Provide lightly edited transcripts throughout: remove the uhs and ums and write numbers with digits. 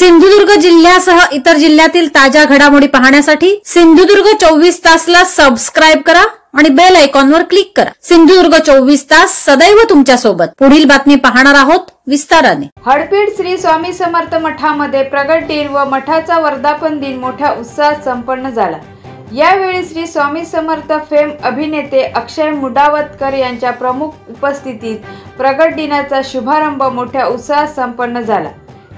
सिंधुदुर्ग जिल्ह्यासह इतर जिल्ह्यातील ताज्या घडामोडी पाहण्यासाठी सिंधुदुर्ग 24 तासला सबस्क्राइब करा आणि बेल आयकॉनवर क्लिक करा। सिंधुदुर्ग 24 तास सदैव तुमच्या सोबत। पुढील बातमी पाहणार आहोत विस्ताराने। हडपीड श्री स्वामी समर्थ मठामध्ये प्रगट दिन व मठाचा वर्धापन दिन मोठ्या उत्साहात संपन्न झाला। यावेळी श्री स्वामी समर्थ फेम अभिनेते अक्षय मुडावतकर यांच्या प्रमुख उपस्थितीत प्रगट दिनाचा शुभारंभ मोठ्या उत्साहात संपन्न झाला।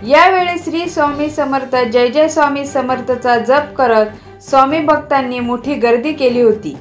यावेळी श्री स्वामी समर्थ जय जय स्वामी समर्थचा जप करत स्वामी भक्तांनी मोठी गर्दी केली होती।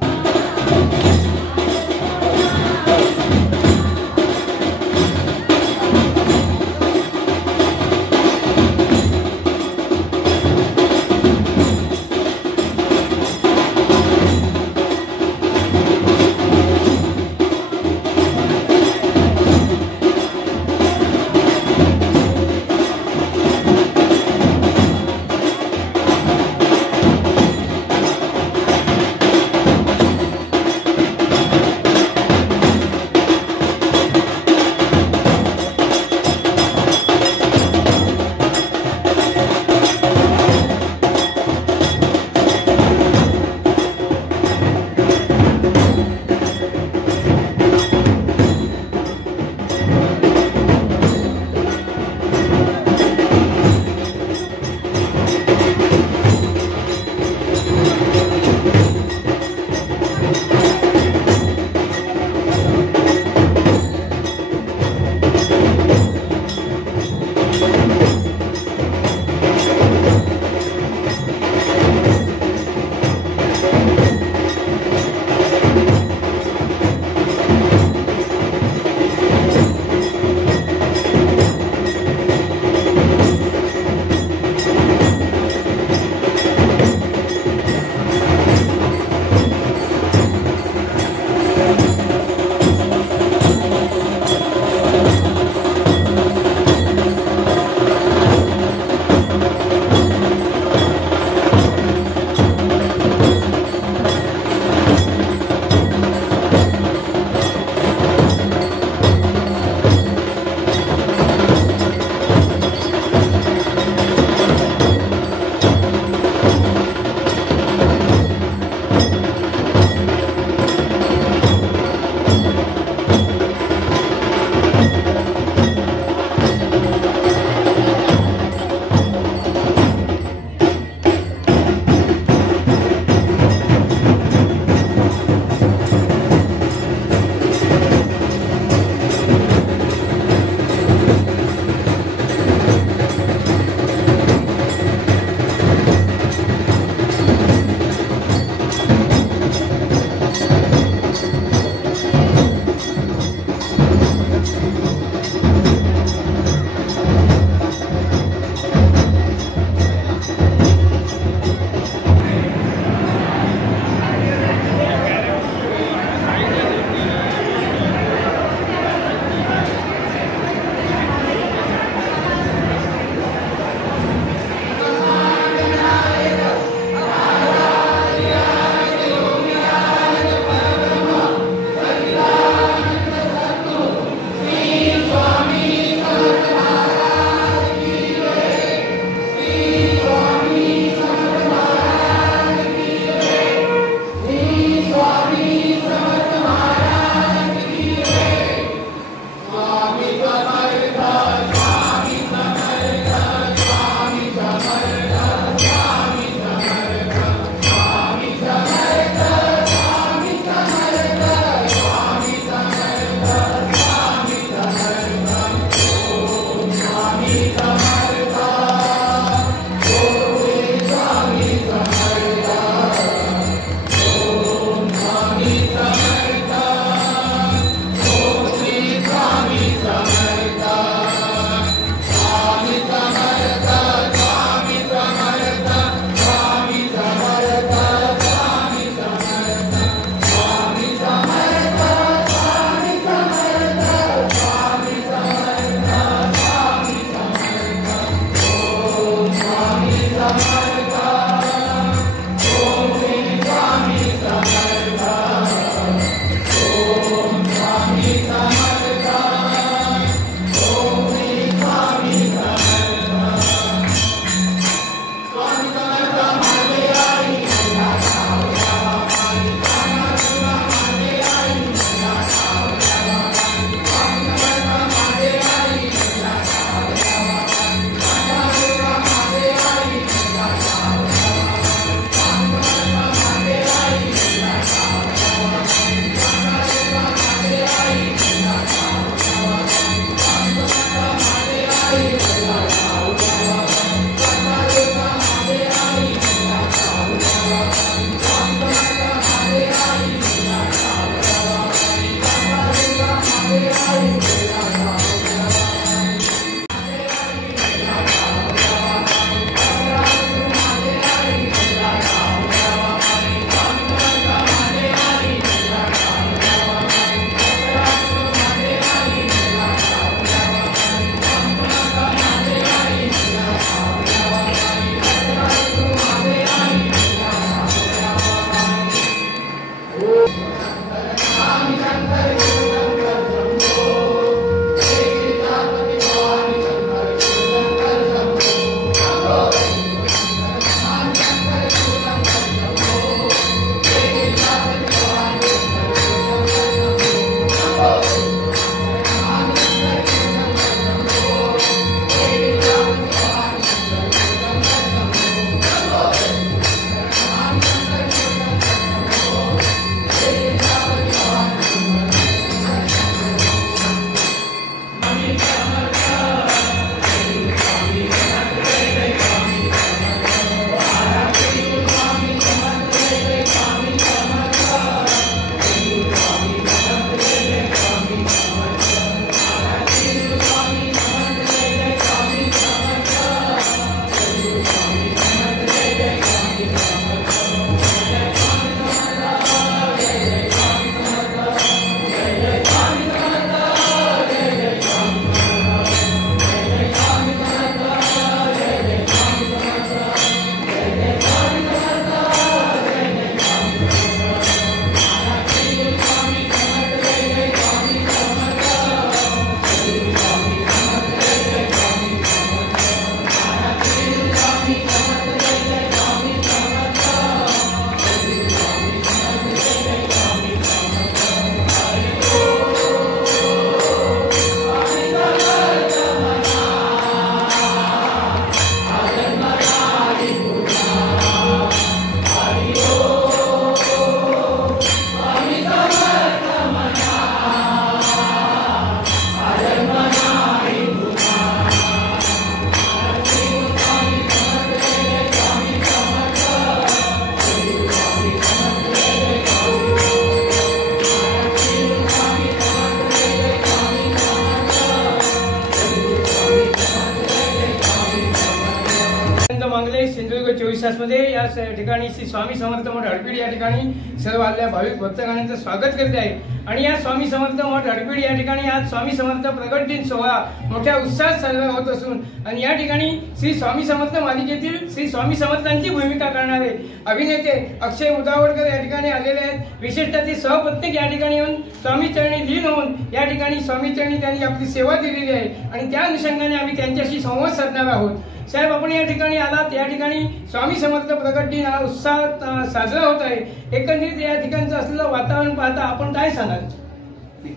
24 तासमध्ये या ठिकाणी श्री स्वामी समर्थ मठ हडपीड या ठिकाणी सर्व आलेल्या भाविक भक्तगणांचं स्वागत करते आहे। आणि या स्वामी समर्थ मठ हडपीड या ठिकाणी आज स्वामी समर्थ प्रगट दिन सोहळा मोठ्या उत्साहात साजरा होत असून आणि या ठिकाणी श्री स्वामी समर्थ मालिकेतील श्री स्वामी समर्थांची भूमिका करणारे अभिनेते अक्षय मुदावडकर या ठिकाणी आलेले आहेत। विशेषतः ते सहपत्नीक या ठिकाणी येऊन स्वामी चरणी लीन होऊन या ठिकाणी स्वामी चरणी त्यांनी आपली सेवा दिलेली आहे आणि त्या अनुषंगाने आम्ही त्यांच्याशी संवाद साधणार आहोत। साहेब, आपण या ठिकाणी आलात, या ठिकाणी स्वामी समर्थ प्रगट दिन हा उत्साहात साजरा होत आहे। एकंदरीत या ठिकाणचं असलेलं वातावरण पाहता आपण काय सांगाल?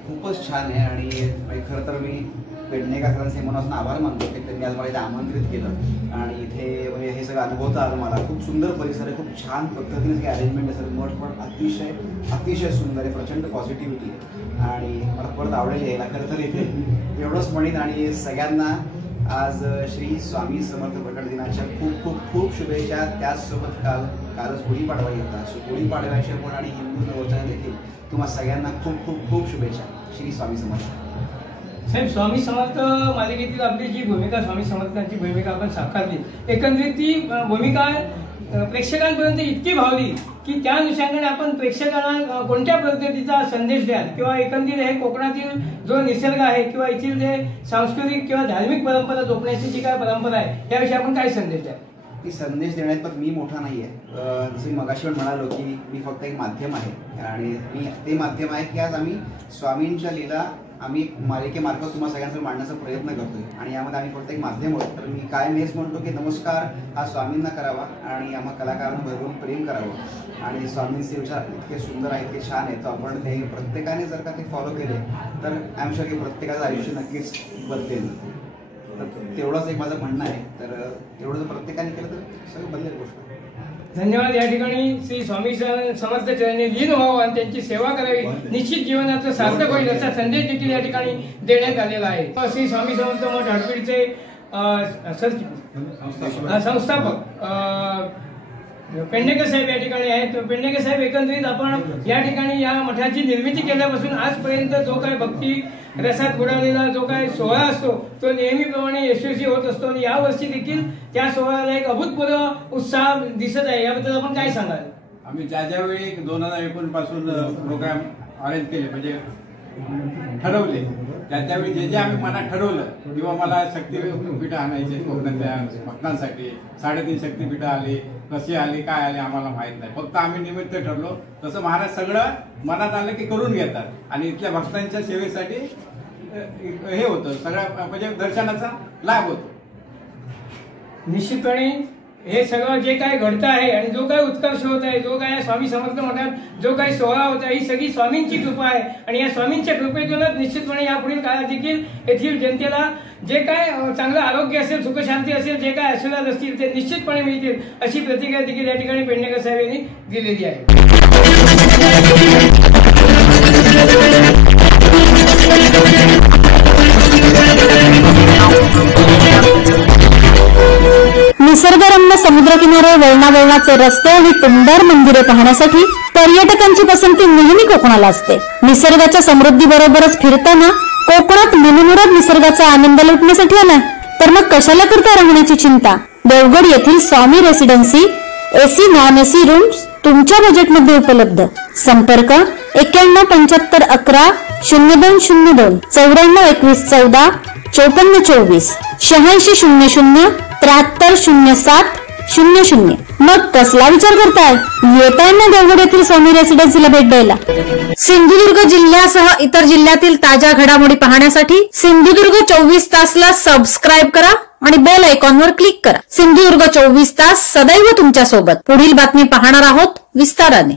खूपच छान आहे आणि खरं तर मी पेडणेकरांचे मनापासून आभार मानतो की त्यांनी आज मला इथे आमंत्रित केलं आणि इथे म्हणजे हे सगळं अनुभवता आलं मला। खूप सुंदर परिसर आहे, खूप छान पद्धतीने सगळे अरेंजमेंट आहे, सर मठ पण अतिशय सुंदर आहे, प्रचंड पॉझिटिव्हिटी आहे आणि मला परत आवडेल यायला। खरं तर इथे एवढंच म्हणेन आणि सगळ्यांना आज श्री स्वामी समर्थ प्रकट दिनाच्या खूप खूप खूप शुभेच्छा। त्याचसोबत कालच गुढीपाडवा येतात, गुढीपाडव्याच्या पण आणि हिंदू नववर्षाला देखील तुम्हा सगळ्यांना खूप खूप खूप शुभेच्छा। श्री स्वामी समर्थ। साहेब, स्वामी समर्थ मालिकेतील आपली जी भूमिका स्वामी समर्थांची भूमिका आपण साकारली, एकंदरीत ती भूमिका प्रेक्षकांपर्यंत इतकी भावली की त्या अनुषंगाने आपण प्रेक्षकांना कोणत्या पद्धतीचा संदेश द्याल किंवा एकंदरीत हे कोकणातील जो निसर्ग आहे किंवा येथील जे सांस्कृतिक किंवा धार्मिक परंपरा जपण्याची जी काय परंपरा आहे याविषयी आपण काय संदेश द्याल? ती संदेश देण्यात पण मी मोठा नाहीये, जसे मगाशी पण म्हणालो की मी फक्त एक माध्यम आहे आणि मी ते माध्यम आहे की आज आम्ही स्वामींच्या लीला आम्ही मालिकेमार्फत तुम्हाला सगळ्यांसमोर मांडण्याचा प्रयत्न करतोय आणि यामध्ये आम्ही फक्त एक माध्यम आहोत। तर मी कायम हेच म्हणतो की नमस्कार हा स्वामींना करावा आणि आम्हा कलाकारांना भरभरून प्रेम करावं आणि स्वामींचे विचार इतके सुंदर आहेत, इतके छान आहेत, तर आपण ते प्रत्येकाने जर का ते फॉलो केले तर आय एम शुअर की प्रत्येकाचं आयुष्य नक्कीच बदलेल। तर तेवढंच एक माझं म्हणणं आहे, तर तेवढं जर प्रत्येकाने केलं तर सगळं बदलेल गोष्ट। धन्यवाद। या ठिकाणी श्री स्वामी समर्थ चरणी लीन व्हावं आणि त्यांची सेवा करावी, निश्चित जीवनाचं सार्थक होईल असा संदेश देखील या ठिकाणी देण्यात आलेला आहे। श्री स्वामी समर्थ मठ हडपीडचे संस्थापक पेडणेकर साहेब या ठिकाणी आहेत। पेडणेकर साहेब, एकंदरीत आपण या ठिकाणी या मठाची निर्मिती केल्यापासून आजपर्यंत जो काही भक्ती रसात बुडालेला जो काही सोहळा असतो तो नेहमीप्रमाणे यशस्वी होत असतो आणि यावर्षी देखील त्या सोहळ्याला एक अभूतपूर्व उत्साह दिसत आहे, याबद्दल आपण काय सांगाल? आम्ही ज्यावेळी 2019 पासून प्रोग्राम अरेंज केले म्हणजे ठरवले त्यावेळी जे आम्ही मनात ठरवलं किंवा मला शक्तीपीठ आणायचे कोकणातल्या भक्तांसाठी 3.5 शक्तीपीठ आली, कशी आली काय आली आम्हाला माहित नाही, फक्त आम्ही निमित्त ठरलो। तसं महाराज सगळं मनात आलं की करून घेतात आणि इथल्या भक्तांच्या सेवेसाठी हे होतं सगळं म्हणजे दर्शनाचा लाभ होतो। निश्चितपणे हे सगळं जे काही घडतं आहे आणि जो काही उत्कर्ष होत आहे, जो काही स्वामी समर्थ मठात जो काही सोहळा होत आहे, ही सगळी स्वामींची कृपा आहे आणि या स्वामींच्या कृपेतूनच निश्चितपणे यापुढील काळात देखील येथील जनतेला जे काय चांगलं आरोग्य असेल, सुखशांती असेल, जे काय आशीर्वाद असतील ते निश्चितपणे मिळतील अशी प्रतिक्रिया देखील या ठिकाणी पेडणेकर साहेब यांनी दिलेली आहे। निसर्गरम्य समुद्रकिनारे, वळणावळणाचे रस्ते आणि टुमदार मंदिरे पाहण्यासाठी पर्यटकांची पसंती नेहमी कोकणाला असते। निसर्गाच्या समृद्धीबरोबरच फिरताना कोकणात मनमुराद निसर्गाचा आनंद लुटण्यासाठी आला तर मग कशाला करता राहण्याची चिंता? देवगड येथील Swami residency AC non AC rooms तुमच्या बजेटमध्ये उपलब्ध। संपर्क 917511 0202 942114 5424 8600 7307 00। मग कसला विचार करताय? येताय ना देवगड येथील स्वामी रेसिडेन्सीला भेट द्यायला। सिंधुदुर्ग जिल्ह्यासह इतर जिल्ह्यातील ताज्या घडामोडी पाहण्यासाठी सिंधुदुर्ग 24 तासला सबस्क्राईब करा आणि बेल आयकॉनवर क्लिक करा। सिंधुदुर्ग 24 तास सदैव तुमच्या सोबत। पुढील बातमी पाहणार आहोत विस्ताराने।